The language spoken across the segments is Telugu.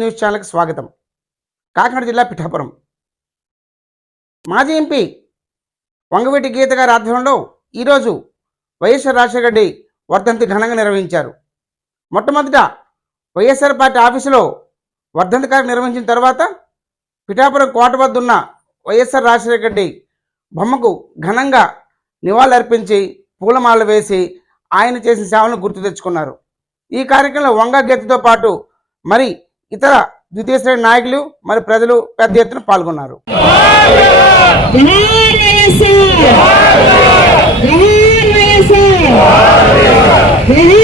న్యూస్ ఛానల్కి స్వాగతం. కాకినాడ జిల్లా పిఠాపురం. మాజీ ఎంపీ వంగవీటి గీత గారి ఆధ్వర్యంలో ఈరోజు వైఎస్ఆర్ రాజశేఖర రెడ్డి వర్ధంతి ఘనంగా నిర్వహించారు. మొట్టమొదట వైఎస్ఆర్ పార్టీ ఆఫీసులో వర్ధంతి కార్యక్రమం నిర్వహించిన తర్వాత పిఠాపురం కోట వద్ద ఉన్న వైఎస్ఆర్ రాజశేఖర రెడ్డి బొమ్మకు ఘనంగా నివాళులర్పించి పూలమాలలు వేసి ఆయన చేసిన సేవలను గుర్తు తెచ్చుకున్నారు. ఈ కార్యక్రమంలో వంగ గీతతో పాటు మరి ఇతర ద్వితీయ శ్రేణి నాయకులు మరి ప్రజలు పెద్ద ఎత్తున పాల్గొన్నారు. జోహార్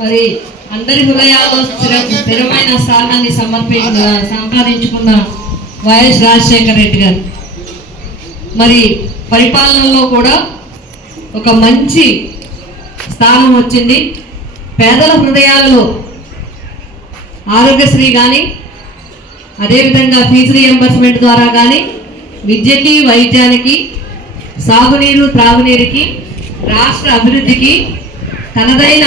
మరి అందరి హృదయాల్లో స్థిరమైన స్థానాన్ని సమర్పి సంపాదించుకున్న వైఎస్ రాజశేఖర రెడ్డి గారు. మరి పరిపాలనలో కూడా ఒక మంచి స్థానం వచ్చింది. పేదల హృదయాల్లో ఆరోగ్యశ్రీ కానీ అదేవిధంగా ఫీజు రియంబర్స్మెంట్ ద్వారా కానీ విద్యకి వైద్యానికి సాగునీరు త్రాగునీరుకి రాష్ట్ర అభివృద్ధికి తనదైన